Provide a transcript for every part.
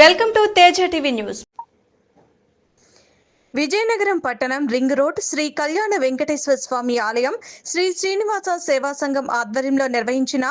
Welcome to Teja TV news. Vizianagaram పట్టణం ring road Shri కళ్యాణ వెంకటేశ్వర స్వామి ఆలయం శ్రీ శ్రీనివాస సేవా సంఘం ఆధ్వర్యంలో నిర్వహించిన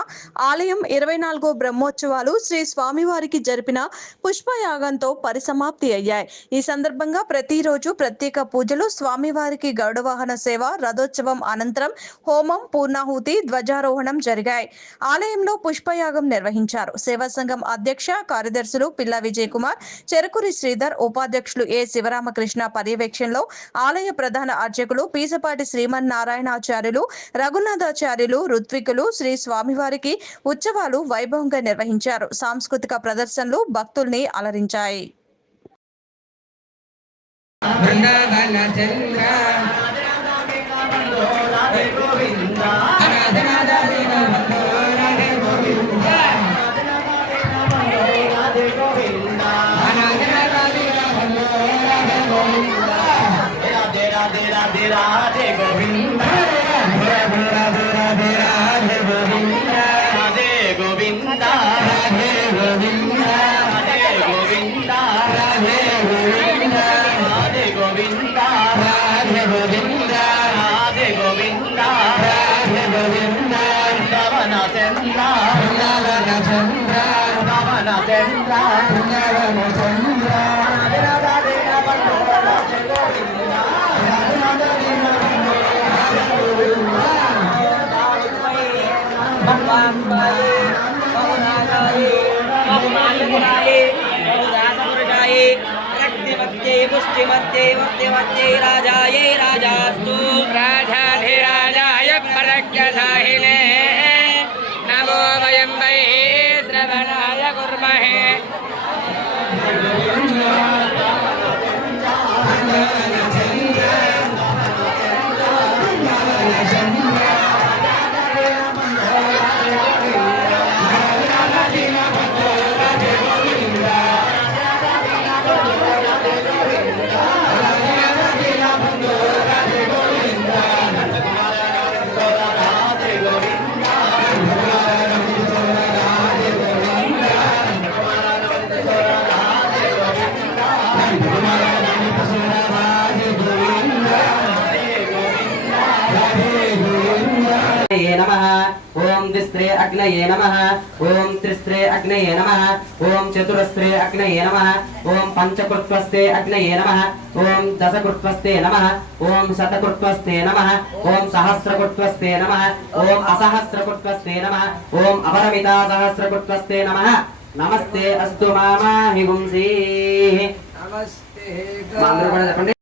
ఆలయం 24వ బ్రహ్మోత్సవాలు శ్రీ స్వామివారికి జరిపిన పుష్పయాగంతో పరిసమాప్తి అయ్యాయి. ఈ సందర్భంగా ప్రతిరోజు ప్రత్యేక పూజలు, స్వామివారికి గరుడవాహన సేవ, రథోత్సవం అనంతరం హోమం, పూర్ణాహుతి, ధ్వజారోహణం జరిగాయి. ఆలయంలో పుష్పయాగం నిర్వహించారు. సేవా సంఘం అధ్యక్ష కార్యదర్శులు పిల్ల విజయ్ కుమార్, చెరుకురి శ్రీధర్, ఉపాధ్యక్షులు ఏ శివరామకృష్ణ పర్యవేక్షణలో ఆలయ ప్రధాన అర్చకులు పీసపాటి శ్రీమన్నారాయణాచార్యులు, రఘునాథాచార్యులు, ఋత్వికులు శ్రీ స్వామివారికి ఉత్సవాలు వైభవంగా నిర్వహించారు. సాంస్కృతిక ప్రదర్శనలు భక్తుల్ని అలరించాయి. राधे गोविंद राधे राधे राधे गोविंद राधे गोविंद राधे गोविंद राधे गोविंद राधे गोविंद राधे गोविंद राधे गोविंद राधे गोविंद राधे गोविंद गवन चंद्र गवन चंद्र गवन चंद्र गवन चंद्र राजाय राजास्तु राजाधिराजाय परज्ञसाहिने नमो वयं वै श्रवणाय कुर्महे नमः ओम द्विस्त्रे अग्नये नमः ओम त्रिस्त्रे अग्नये नमः ओम चतुरस्त्रे अग्नये नमः ओम पंचकृत्वस्ते अग्नये नमः ओम दशकृत्वस्ते नमः ओम शतकृत्वस्ते नमः ओम सहस्रकृत्वस्ते नमः ओम असहस्रकृत्वस्ते नमः ओम अपरमिता सहस्रकृत्वस्ते नमः नमस्ते अस्तु मामा हिगुंसी नमस्ते